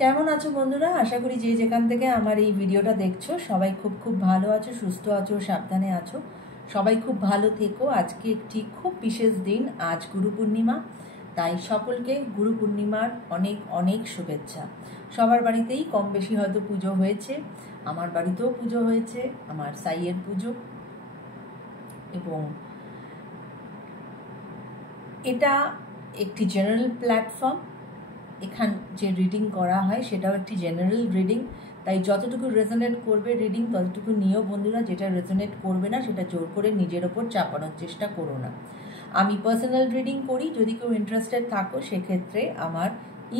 কেমন আছো বন্ধুরা? আশা করি যে যেখান থেকে আমার এই ভিডিওটা দেখছো সবাই খুব খুব ভালো আছো, সুস্থ আছো, সাবধানে আছো। সবাই খুব ভালো থেকো। আজকে একটি খুব বিশেষ দিন, আজ গুরু পূর্ণিমা। তাই সকলকে গুরু পূর্ণিমার অনেক অনেক শুভেচ্ছা। সবার বাড়িতেই কম বেশি হয়তো পুজো হয়েছে, আমার বাড়িতেও পুজো হয়েছে, আমার সাইয়ের পুজো। এবং এটা একটি জেনারেল প্ল্যাটফর্ম। এখান যে রিডিং করা হয় সেটাও একটি জেনারেল রিডিং, তাই যতটুকু রেজোনেট করবে রিডিং ততটুকু নিও বন্ধুরা। যেটা রেজোনেট করবে না সেটা জোর করে নিজের ওপর চাপানোর চেষ্টা করো না। আমি পার্সোনাল রিডিং করি, যদি কেউ ইন্টারেস্টেড থাকো সেক্ষেত্রে আমার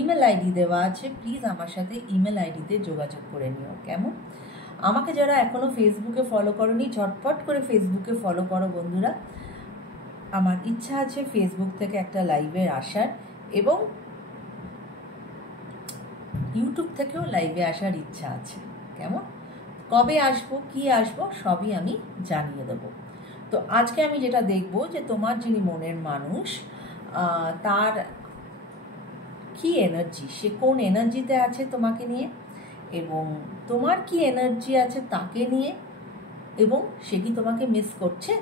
ইমেল আইডি দেওয়া আছে, প্লিজ আমার সাথে ইমেল আইডিতে যোগাযোগ করে নিও। কেমন? আমাকে যারা এখনও ফেসবুকে ফলো করোনি ঝটপট করে ফেসবুকে ফলো করো বন্ধুরা। আমার ইচ্ছা আছে ফেসবুক থেকে একটা লাইভে আসার, এবং ইউটিউব থেকেও লাইভে আসার ইচ্ছা আছে। কেমন? কবে আসবো, কি আসবো সবই আমি জানিয়ে দেবো। তো আজকে আমি যেটা দেখব যে তোমার যিনি মনের মানুষ, তার কি এনার্জি, সে কোন এনার্জিতে আছে তোমাকে নিয়ে, এবং তোমার কি এনার্জি আছে তাকে নিয়ে, এবং সে কি তোমাকে মিস করছে।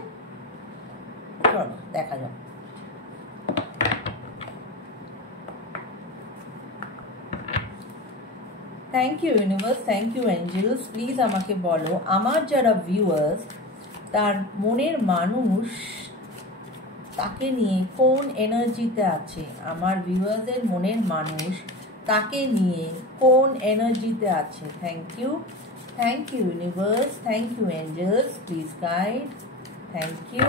চলো দেখা যাক। Thank you universe, thank you angels. Please আমাকে বলো আমার যারা ভিউয়ার্স, তার মনের মানুষ তাকে নিয়ে কোন এনার্জিতে আছে। আমার ভিউয়ার্সের মনের মানুষ তাকে নিয়ে কোন এনার্জিতে আছে। Thank you universe, thank you angels, please guide. Thank you.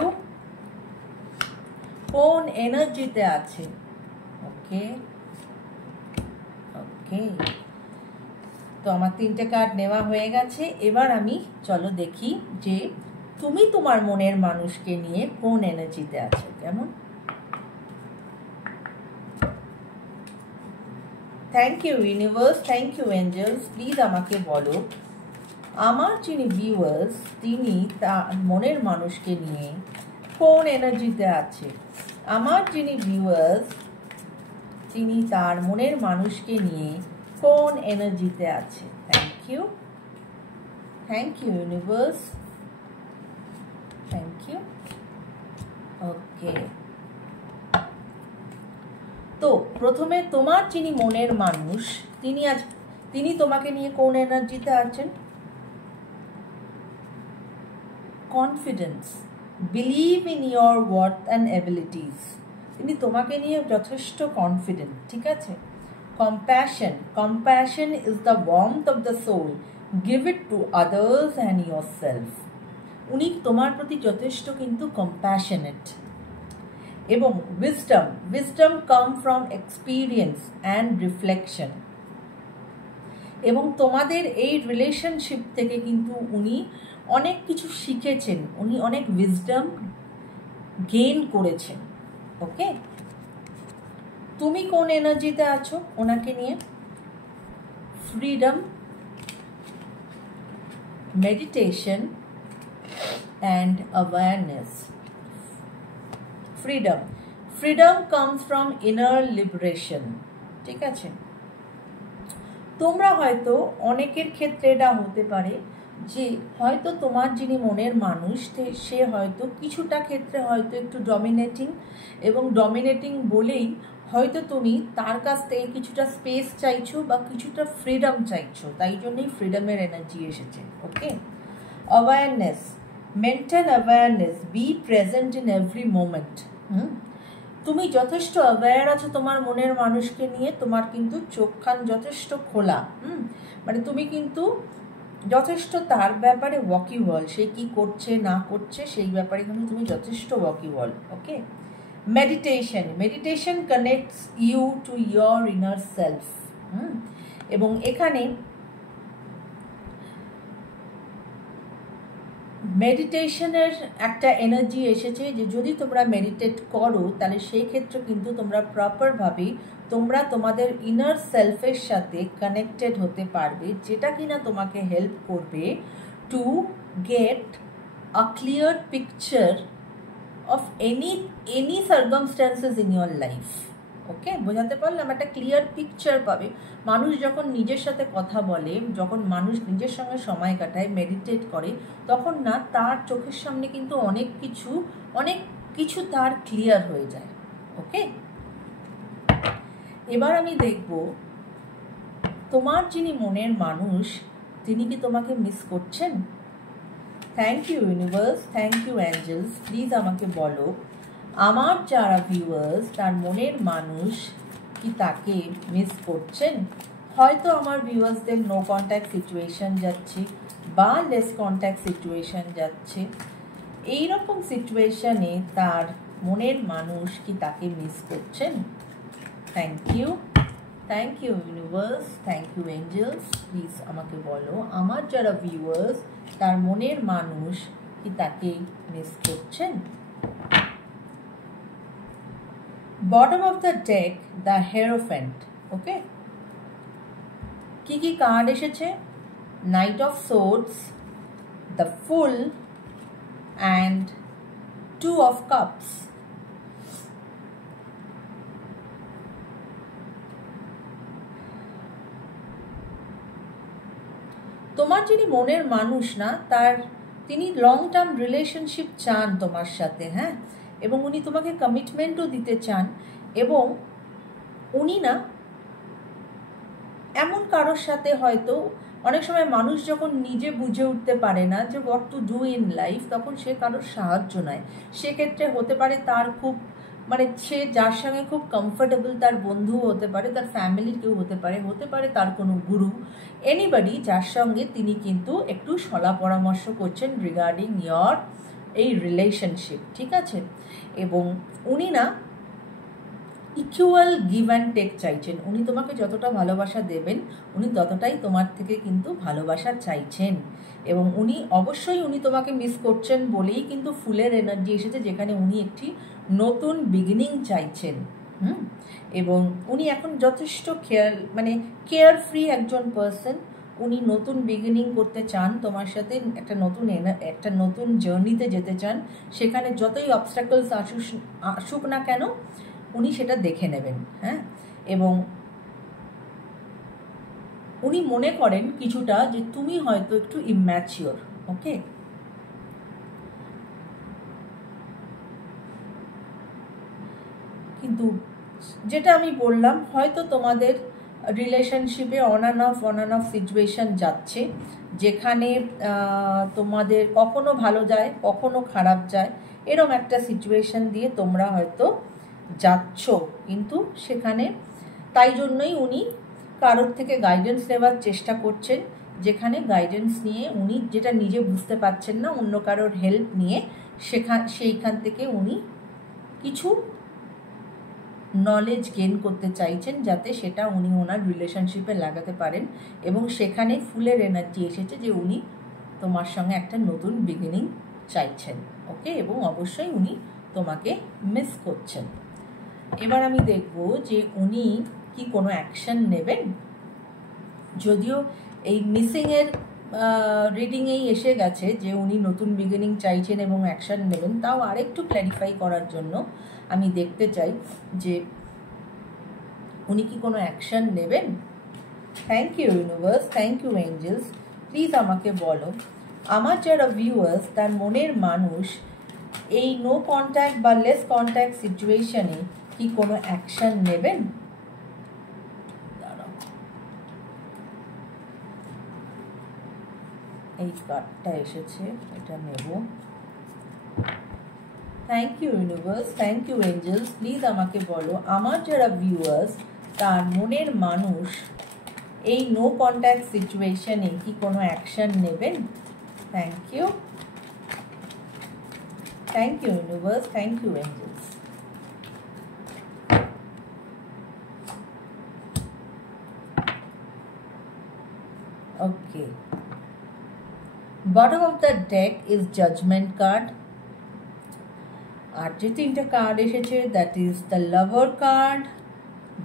কোন এনার্জিতে আছে? ওকে ওকে, তো আমার 3টে কার্ড নেওয়া হয়ে গেছে। এবার আমি চলো দেখি যে তুমি তোমার মনের মানুষকে নিয়ে কোন এনার্জিতে আছো। কেমন? Thank you universe, thank you angels. Please আমাকে বলো আমার যিনি ভিউয়ার্স তিনি তার মনের মানুষকে নিয়ে কোন এনার্জিতে আছে। আমার যিনি ভিউয়ার্স তিনি তার মনের মানুষকে নিয়ে কোন এনার্জিতে আছে। Thank you universe, thank you. Okay, তো প্রথমে তোমার যিনি মনের মানুষ তিনি তোমাকে নিয়ে কোন এনার্জিতে আছেন। Confidence, believe in your worth and abilities. তিনি তোমাকে নিয়ে যথেষ্ট কনফিডেন্ট, ঠিক আছে। Compassion is the warmth of the soul, give it to others and yourself. উনি তোমার প্রতি যথেষ্ট কিন্তু কম্প্যাশনেট। এবং wisdom come from experience and reflection. এবং তোমাদের এই রিলেশনশিপ থেকে কিন্তু উনি অনেক কিছু শিখেছেন, উনি অনেক উইজডম গেইন করেছেন। ওকে, তুমি কোন এনার্জিতে আছো ওনাকে নিয়ে? Freedom, meditation and awareness. Freedom comes from inner liberation, ঠিক আছে। তোমরা হয়তো অনেকের ক্ষেত্রে এটা হতে পারে যে হয়তো তোমার যিনি মনের মানুষ সে হয়তো কিছুটা ক্ষেত্রে হয়তো একটু ডমিনেটিং, এবং ডমিনেটিং বলেই হয়তো তুমি তার কাছ থেকে কিছুটা স্পেস চাইছো বা কিছুটা ফ্রিডম চাইছো, তাই জন্যই ফ্রিডমের এনার্জি এসেছে। Okay, awareness, mental awareness, be present in every moment. তুমি যথেষ্ট অ্যাওয়্যার আছো তোমার মনের মানুষকে নিয়ে, তোমার কিন্তু চোখ কান যথেষ্ট খোলা। মানে তুমি কিন্তু যথেষ্ট তার ব্যাপারে ওয়াকিবল, সে কি করছে না করছে সেই ব্যাপারে কিন্তু তুমি যথেষ্ট ওয়াকিবল। Okay, meditation connects you to your inner self. এবং এখানে মেডিটেশনের একটা এনার্জি এসেছে যে যদি তোমরা মেডিটেট করো তাহলে সেই ক্ষেত্রে কিন্তু তোমরা প্রপারভাবে তোমরা তোমাদের ইনার সেলফের সাথে কানেক্টেড হতে পারবে, যেটা কিনা তোমাকে হেল্প করবে to get a clear picture of any circumstances in your life. Okay, বোঝাতে পারলাম? একটা ক্লিয়ার পিকচার পাবে। মানুষ যখন নিজের সাথে কথা বলে, যখন মানুষ নিজের সঙ্গে সময় কাটায়, মেডিটেট করে, তখন না তার চোখের সামনে কিন্তু অনেক কিছু তার ক্লিয়ার হয়ে যায়। ওকে, এবার আমি দেখব তোমার যিনি মনের মানুষ তিনি কি তোমাকে মিস করছেন? Thank you universe, thank you angels. Please আমাকে বলো আমার যারা ভিউয়ার্স তার মনের মানুষ কি তাকে মিস করছেন? হয়তো আমার ভিউয়ার্সদের নো কন্ট্যাক্ট সিচুয়েশন যাচ্ছে বা লেস কন্ট্যাক্ট সিচুয়েশন যাচ্ছে। এইরকম সিচুয়েশনে তার মনের মানুষ কি তাকে মিস করছেন? Thank you universe, thank you angels. Please আমাকে বলো আমার যারা ভিউয়ার্স তার মনের মানুষ কি তাকে মিস করছেন? Bottom of the deck, the hierophant. Okay, কি কার্ড এসেছে? Knight of swords, the fool and two of cups. তোমার যিনি মনের মানুষ না তিনি লং টার্ম রিলেশনশিপ চান তোমার সাথে, হ্যাঁ, এবং উনি তোমাকে কমিটমেন্টও দিতে চান। এবং উনি না এমন কারোর সাথে, হয়তো অনেক সময় মানুষ যখন নিজে বুঝে উঠতে পারে না যে what to do in life, তখন সে কারোর সাহায্য নেয়। সেক্ষেত্রে হতে পারে তার খুব সে যার সঙ্গে খুব কমফোর্টেবল, তার বন্ধুও হতে পারে, তার ফ্যামিলির কেউ হতে পারে তার কোনো গুরু, এনিবডি যার সঙ্গে তিনি কিন্তু একটু শলা পরামর্শ করছেন রিগার্ডিং ইয়র এই রিলেশনশিপ, ঠিক আছে? এবং উনি না ইকুয়াল গিভ অ্যান্ড টেক চাইছেন। উনি তোমাকে যতটা ভালোবাসা দেবেন উনি ততটাই তোমার থেকে কিন্তু ভালোবাসা চাইছেন। এবং উনি তোমাকে মিস করছেন বলেই কিন্তু ফুলের এনার্জি এসেছে, যেখানে উনি একটি নতুন বিগিনিং চাইছেন। এবং উনি এখন যথেষ্ট কেয়ার ফ্রি একজন পার্সন। উনি নতুন বিগিনিং করতে চান তোমার সাথে, একটা নতুন জার্নিতে যেতে চান। সেখানে যতই অবস্ট্রাকলস আসুক না কেন উনি সেটা দেখে নেবেন, হ্যাঁ। এবং উনি মনে করেন কিছুটা যে তুমি হয়তো একটু ইম্যাচিওর। ওকে, কিন্তু যেটা আমি বললাম, হয়তো তোমাদের রিলেশনশিপে অন অ্যান্ড অফ সিচুয়েশন যাচ্ছে, যেখানে তোমাদের কখনো ভালো যায় কখনো খারাপ যায়, এরম একটা সিচুয়েশন দিয়ে তোমরা হয়তো যাচ্ছ। কিন্তু সেখানে তাই জন্যই উনি কারোর থেকে গাইডেন্স নেওয়ার চেষ্টা করছেন, যেখানে গাইডেন্স নিয়ে উনি যেটা নিজে বুঝতে পারছেন না, অন্য কারোর হেল্প নিয়ে সেইখান থেকে উনি কিছু নলেজ গেইন করতে চাইছেন, যাতে সেটা উনি ওনার রিলেশনশিপে লাগাতে পারেন। এবং সেখানে ফুলের এনার্জি এসেছে যে উনি তোমার সঙ্গে একটা নতুন বিগিনিং চাইছেন। ওকে, এবং অবশ্যই উনি তোমাকে মিস করছেন। এবার আমি দেখব যে উনি কি কোনো অ্যাকশন নেবেন। যদিও এই মিসিংয়ের রিডিংয়েই এসে গেছে যে উনি নতুন বিগিনিং চাইছেন এবং অ্যাকশন নেবেন, তাও আরেকটু ক্ল্যারিফাই করার জন্য আমি দেখতে চাই যে উনি কি কোনো অ্যাকশন নেবেন। Thank you universe, thank you angels. Please আমাকে বলো আমার যারা ভিউয়ার্স তার মনের মানুষ এই নো কন্ট্যাক্ট বা লেস কন্ট্যাক্ট সিচুয়েশনে কি কোনো অ্যাকশন নেবেন। এই কার্ডটা এসেছে, এটা নেব। Thank you universe, thank you angels. Please আমাকে বলো আমার যারা ভিউয়ার্স তার মনের মানুষ এই নো কন্ট্যাক্ট সিচুয়েশনে কি কোনো অ্যাকশন নেবেন। Thank you universe, thank you angels. Okay, bottom of the deck is judgment card, আর যে তিনটা কার্ড এসেছে that is the lover card,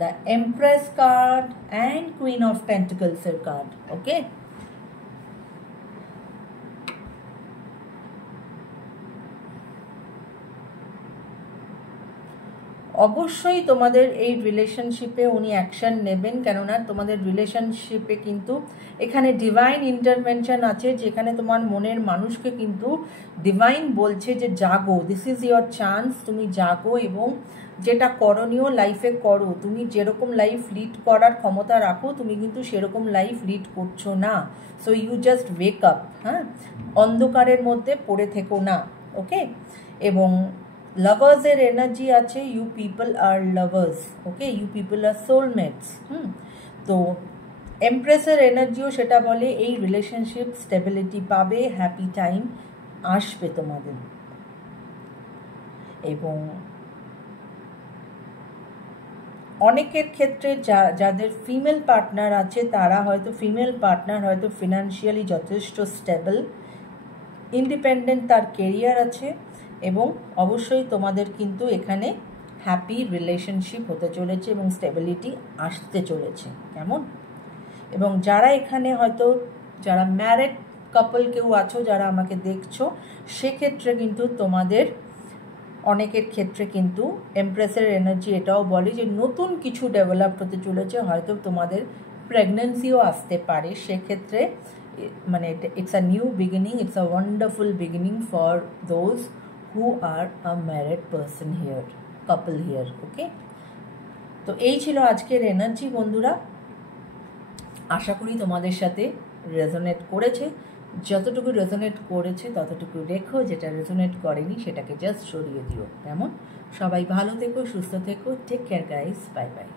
the empress card and queen of pentacles এর কার্ড। ওকে, অবশ্যই তোমাদের এই রিলেশনশিপে উনি অ্যাকশন নেবেন, কেননা তোমাদের রিলেশনশিপে কিন্তু এখানে ডিভাইন ইন্টারভেনশন আছে, যেখানে তোমার মনের মানুষকে কিন্তু ডিভাইন বলছে যে জাগো, দিস ইজ ইয়োর চান্স, তুমি জাগো এবং যেটা করণীয় লাইফে করো। তুমি যেরকম লাইফ লিড করার ক্ষমতা রাখো তুমি কিন্তু সেরকম লাইফ লিড করছো না। So you just wake up, হ্যাঁ, অন্ধকারের মধ্যে পড়ে থেকো না, ওকে। এবং লাভার্সের এনার্জি আছে, you people are lovers, okay, you people are soulmates. তো এমপ্রেসের এনার্জিও সেটা বলে এই রিলেশনশিপ স্টেবিলিটি পাবে, হ্যাপি টাইম আসবে তোমাদের। এবং অনেকের ক্ষেত্রে যাদের ফিমেল পার্টনার আছে তারা হয়তো ফিনান্সিয়ালি যথেষ্ট স্টেবল, ইন্ডিপেন্ডেন্ট, তার কেরিয়ার আছে এবং অবশ্যই তোমাদের কিন্তু এখানে হ্যাপি রিলেশনশিপ হতে চলেছে এবং স্টেবিলিটি আসতে চলেছে, কেমন। এবং যারা এখানে হয়তো যারা ম্যারিড কাপল কেউ আছো যারা আমাকে দেখছো, সেক্ষেত্রে কিন্তু তোমাদের অনেকের ক্ষেত্রে কিন্তু এমপ্রেসের এনার্জি এটাও বলে যে নতুন কিছু ডেভেলপ হতে চলেছে, হয়তো তোমাদের প্রেগনেন্সিও আসতে পারে। সেক্ষেত্রে মানে it's a new beginning, it's a wonderful beginning for those who are a married person here, couple here, okay. তো এই ছিল আজকের এনার্জি বন্ধুরা, আশা করি তোমাদের সাথে রেজোনেট করেছে। যতটুকু রেজোনেট করেছে ততটুকু রেখো, যেটা রেজোনেট করেনি সেটাকে জাস্ট সরিয়ে দিও, কেমন। সবাই ভালো থেকো, সুস্থ থেকো, take care guys, bye by.